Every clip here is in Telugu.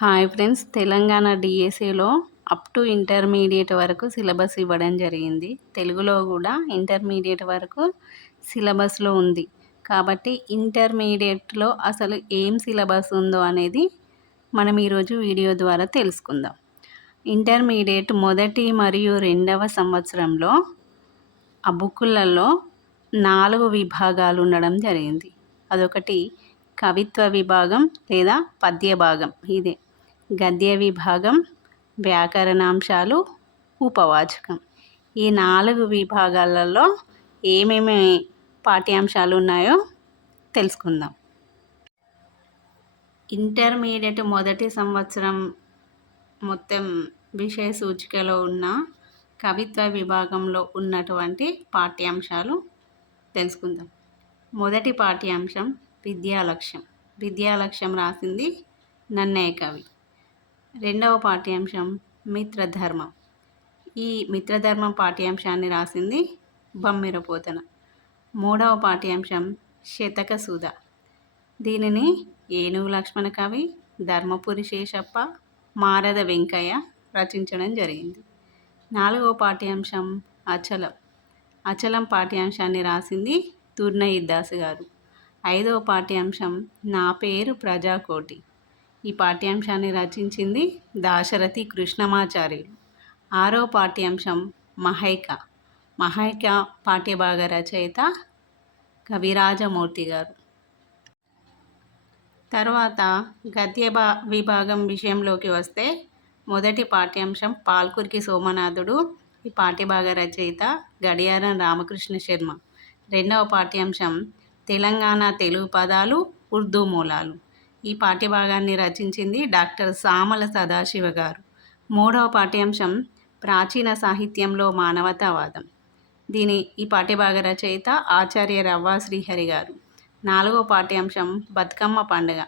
హాయ్ ఫ్రెండ్స్, తెలంగాణ డిఎస్ఏలో అప్ టు ఇంటర్మీడియట్ వరకు సిలబస్ ఇవ్వడం జరిగింది. తెలుగులో కూడా ఇంటర్మీడియట్ వరకు సిలబస్లో ఉంది. కాబట్టి ఇంటర్మీడియట్లో అసలు ఏం సిలబస్ ఉందో అనేది మనం ఈరోజు వీడియో ద్వారా తెలుసుకుందాం. ఇంటర్మీడియట్ మొదటి మరియు రెండవ సంవత్సరంలో ఆ బుక్కులలో 4 విభాగాలు ఉండడం జరిగింది. అదొకటి కవిత్వ విభాగం లేదా పద్య భాగం, ఇదే గద్య విభాగం, వ్యాకరణాంశాలు, ఉపవాచకం. ఈ 4 విభాగాలలో ఏమేమి పాఠ్యాంశాలు ఉన్నాయో తెలుసుకుందాం. ఇంటర్మీడియట్ మొదటి సంవత్సరం మొత్తం విషయ సూచికలో ఉన్న కవిత్వ విభాగంలో ఉన్నటువంటి పాఠ్యాంశాలు తెలుసుకుందాం. మొదటి పాఠ్యాంశం విద్యాలక్ష్యం. విద్యాలక్ష్యం రాసింది నన్నయ్య కవి. రెండవ పాఠ్యాంశం మిత్రధర్మం. ఈ మిత్రధర్మం పాఠ్యాంశాన్ని రాసింది బమ్మెరపోతన. మూడవ పాఠ్యాంశం శతక సుధ. దీనిని ఏనుగు లక్ష్మణ కవి, ధర్మపురి శేషప్ప, మారద వెంకయ్య రచించడం జరిగింది. నాలుగవ పాఠ్యాంశం అచలం. అచలం పాఠ్యాంశాన్ని రాసింది తుర్నయిద్దాసు గారు. ఐదవ పాఠ్యాంశం నా పేరు ప్రజాకోటి. ఈ పాఠ్యాంశాన్ని రచించింది దాశరథి కృష్ణమాచార్యులు. ఆరవ పాఠ్యాంశం మహైక. మహైక పాఠ్యభాగ రచయిత కవిరాజమూర్తి గారు. తర్వాత గద్య విభాగం విషయంలోకి వస్తే మొదటి పాఠ్యాంశం పాల్కురికి సోమనాథుడు. ఈ పాఠ్యభాగ రచయిత గడియారం రామకృష్ణ శర్మ. రెండవ పాఠ్యాంశం తెలంగాణ తెలుగు పదాలు, ఉర్దూ మూలాలు. ఈ పాఠ్యభాగాన్ని రచించింది డాక్టర్ సామల సదాశివ గారు. మూడవ పాఠ్యాంశం ప్రాచీన సాహిత్యంలో మానవతావాదం. ఈ పాఠ్యభాగ రచయిత ఆచార్య రవ్వ శ్రీహరి గారు. నాలుగవ పాఠ్యాంశం బతుకమ్మ పండుగ.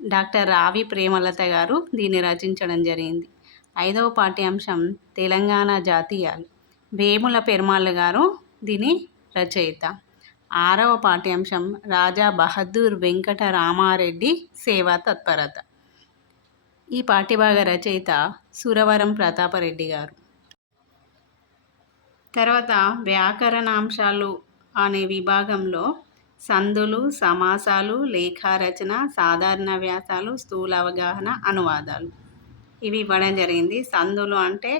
డాక్టర్ రావి ప్రేమలత గారు దీన్ని రచించడం జరిగింది. ఐదవ పాఠ్యాంశం తెలంగాణ జాతీయాలు. వేముల పెరుమాళ్ళ గారు దీని రచయిత. ఆరవ పాఠ్యాంశం రాజా బహదూర్ వెంకట రామారెడ్డి సేవా తత్పరత. ఈ పాఠ్యభాగ రచయిత సురవరం ప్రతాపరెడ్డి గారు. తర్వాత వ్యాకరణాంశాలు అనే విభాగంలో సందులు, సమాసాలు, లేఖారచన, సాధారణ వ్యాసాలు, స్థూల అవగాహన, అనువాదాలు ఇవి ఇవ్వడం జరిగింది. సందులు అంటే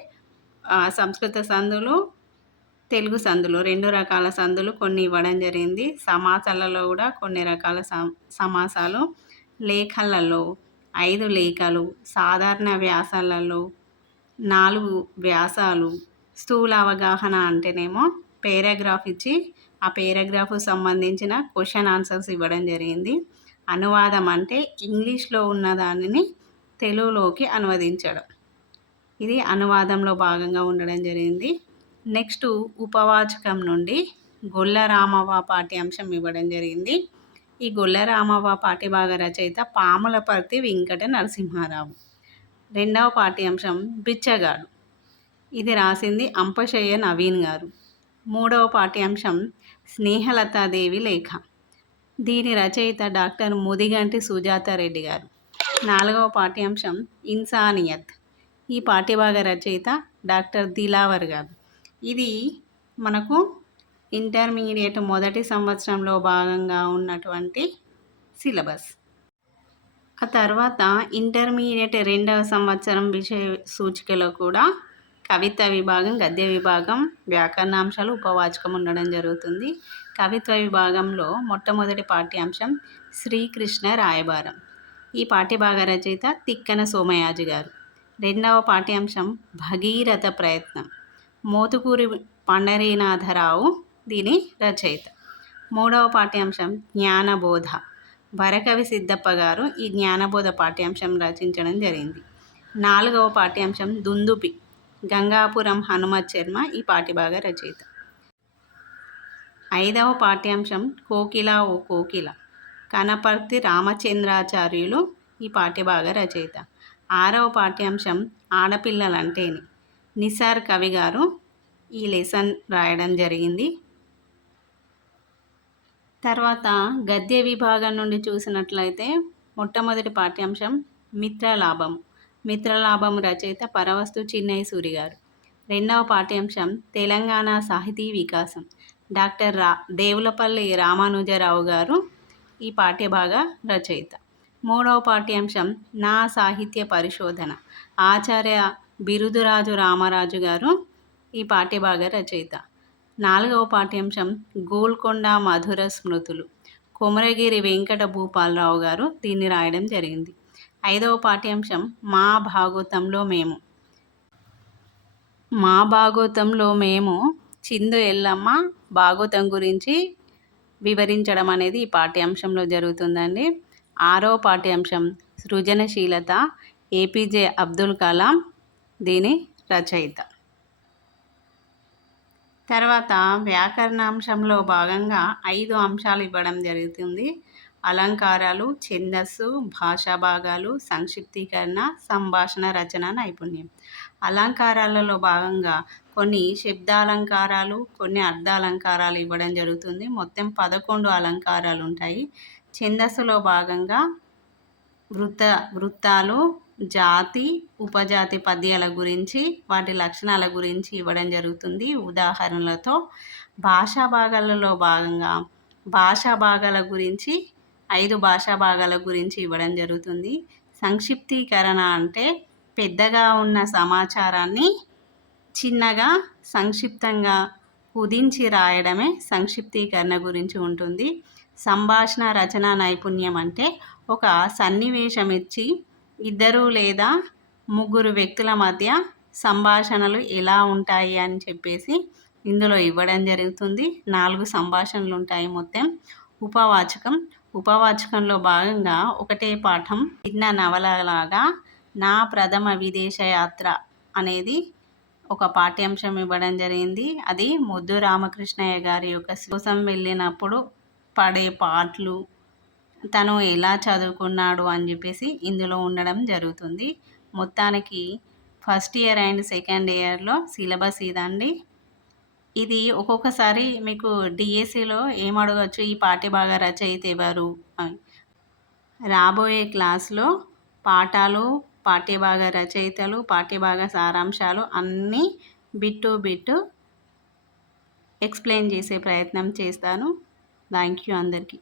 సంస్కృత సందులు, తెలుగు సందులు, 2 రకాల సందులు కొన్ని ఇవ్వడం జరిగింది. సమాసాలలో కూడా కొన్ని రకాల సమాసాలు. లేఖలలో 5 లేఖలు, సాధారణ వ్యాసాలలో 4 వ్యాసాలు, స్థూల అవగాహన అంటేనేమో పేరాగ్రాఫ్ ఇచ్చి ఆ పేరాగ్రాఫ్కు సంబంధించిన క్వశ్చన్ ఆన్సర్స్ ఇవ్వడం జరిగింది. అనువాదం అంటే ఇంగ్లీష్లో ఉన్న దానిని తెలుగులోకి అనువదించడం. ఇది అనువాదంలో భాగంగా ఉండడం జరిగింది. నెక్స్ట్ ఉపవాచకం నుండి గొల్లరామవ్వ పాఠ్యాంశం ఇవ్వడం జరిగింది. ఈ గొల్లరామవ్వ పాఠ్యభాగ రచయిత పాములపర్తి వెంకట నరసింహారావు. రెండవ పాఠ్యాంశం బిచ్చగాడు. ఇది రాసింది అంపశయ్య నవీన్ గారు. మూడవ పాఠ్యాంశం స్నేహలతాదేవి లేఖ. దీని రచయిత డాక్టర్ ముదిగంటి సుజాతారెడ్డి గారు. నాలుగవ పాఠ్యాంశం ఇన్సానియత్. ఈ పాఠ్యభాగ రచయిత డాక్టర్ దిలావర్ గారు. ఇది మనకు ఇంటర్మీడియట్ మొదటి సంవత్సరంలో భాగంగా ఉన్నటువంటి సిలబస్. ఆ తర్వాత ఇంటర్మీడియట్ రెండవ సంవత్సరం విషయ సూచికలో కూడా కవిత్వ విభాగం, గద్య విభాగం, వ్యాకరణాంశాలు, ఉపవాచకం ఉండడం జరుగుతుంది. కవిత్వ విభాగంలో మొట్టమొదటి పాఠ్యాంశం శ్రీకృష్ణ రాయబారం. ఈ పాఠ్యభాగ రచయిత తిక్కన సోమయాజి గారు. రెండవ పాఠ్యాంశం భగీరథ ప్రయత్నం. మోతుకూరి పండరీనాథరావు దీని రచయిత. మూడవ పాఠ్యాంశం జ్ఞానబోధ. వరకవి సిద్ధప్ప గారు ఈ జ్ఞానబోధ పాఠ్యాంశం రచించడం జరిగింది. నాలుగవ పాఠ్యాంశం దుందుపి. గంగాపురం హనుమత్ శర్మ ఈ పాఠ్యభాగ రచయిత. ఐదవ పాఠ్యాంశం కోకిల ఓ కోకిల. కనపర్తి రామచంద్రాచార్యులు ఈ పాఠ్యభాగ రచయిత. ఆరవ పాఠ్యాంశం ఆడపిల్లలంటేని. నిసార్ కవి గారు ఈ లెసన్ రాయడం జరిగింది. తర్వాత గద్య విభాగం నుండి చూసినట్లయితే మొట్టమొదటి పాఠ్యాంశం మిత్రలాభం. మిత్రలాభం రచయిత పరవస్తు చిన్నయ్య సూరి గారు. రెండవ పాఠ్యాంశం తెలంగాణ సాహితీ వికాసం. డాక్టర్ దేవులపల్లి రామానుజరావు గారు ఈ పాఠ్యభాగ రచయిత. మూడవ పాఠ్యాంశం నా సాహిత్య పరిశోధన. ఆచార్య బిరుదురాజు రామరాజు గారు ఈ పాఠ్యభాగ రచయిత. నాలుగవ పాఠ్యాంశం గోల్కొండ మధుర స్మృతులు. కొమరగిరి వెంకట భూపాలరావు గారు దీన్ని రాయడం జరిగింది. ఐదవ పాఠ్యాంశం మా భాగవతంలో మేము. మా భాగవతంలో మేము చిందు ఎల్లమ్మ భాగవతం గురించి వివరించడం అనేది ఈ పాఠ్యాంశంలో జరుగుతుందండి. ఆరవ పాఠ్యాంశం సృజనశీలత. ఏపీజే అబ్దుల్ కలాం దీని రచయిత. తర్వాత వ్యాకరణాంశంలో భాగంగా 5 అంశాలు ఇవ్వడం జరుగుతుంది. అలంకారాలు, ఛందస్సు, భాషా భాగాలు, సంక్షిప్తీకరణ, సంభాషణ రచన నైపుణ్యం. అలంకారాలలో భాగంగా కొన్ని శబ్దాలంకారాలు, కొన్ని అర్థాలంకారాలు ఇవ్వడం జరుగుతుంది. మొత్తం 11 అలంకారాలు ఉంటాయి. ఛందస్సులో భాగంగా వృత్తాలు, జాతి, ఉపజాతి పద్యాల గురించి, వాటి లక్షణాల గురించి ఇవ్వడం జరుగుతుంది ఉదాహరణలతో. భాషా భాగాలలో భాగంగా భాషా భాగాల గురించి 5 భాషా భాగాల గురించి ఇవ్వడం జరుగుతుంది. సంక్షిప్తీకరణ అంటే పెద్దగా ఉన్న సమాచారాన్ని చిన్నగా సంక్షిప్తంగా కుదించి రాయడమే సంక్షిప్తీకరణ గురించి ఉంటుంది. సంభాషణ రచన నైపుణ్యం అంటే ఒక సన్నివేశం ఇచ్చి 2 లేదా 3 వ్యక్తుల మధ్య సంభాషణలు ఎలా ఉంటాయి అని చెప్పేసి ఇందులో ఇవ్వడం జరుగుతుంది. 4 సంభాషణలు ఉంటాయి మొత్తం. ఉపవాచకంలో భాగంగా ఒకటే పాఠం చిన్న నవలలాగా నా ప్రథమ విదేశయాత్ర అనేది ఒక పాఠ్యాంశం ఇవ్వడం జరిగింది. అది ముద్దు రామకృష్ణయ్య గారి కోసం వెళ్ళినప్పుడు పడే పాటలు, తను ఎలా చదువుకున్నాడు అని చెప్పేసి ఇందులో ఉండడం జరుగుతుంది. మొత్తానికి ఫస్ట్ ఇయర్ అండ్ సెకండ్ ఇయర్లో సిలబస్ ఇదండి. ఇది ఒక్కొక్కసారి మీకు డిఎస్సిలో ఏమడగచ్చు, ఈ పాఠ్యభాగ రచయిత ఎవరు అని. రాబోయే క్లాస్లో పాఠాలు, పాఠ్యభాగ రచయితలు, పాఠ్యభాగ సారాంశాలు అన్నీ బిట్టు ఎక్స్ప్లెయిన్ చేసే ప్రయత్నం చేస్తాను. థ్యాంక్ యూ అందరికీ.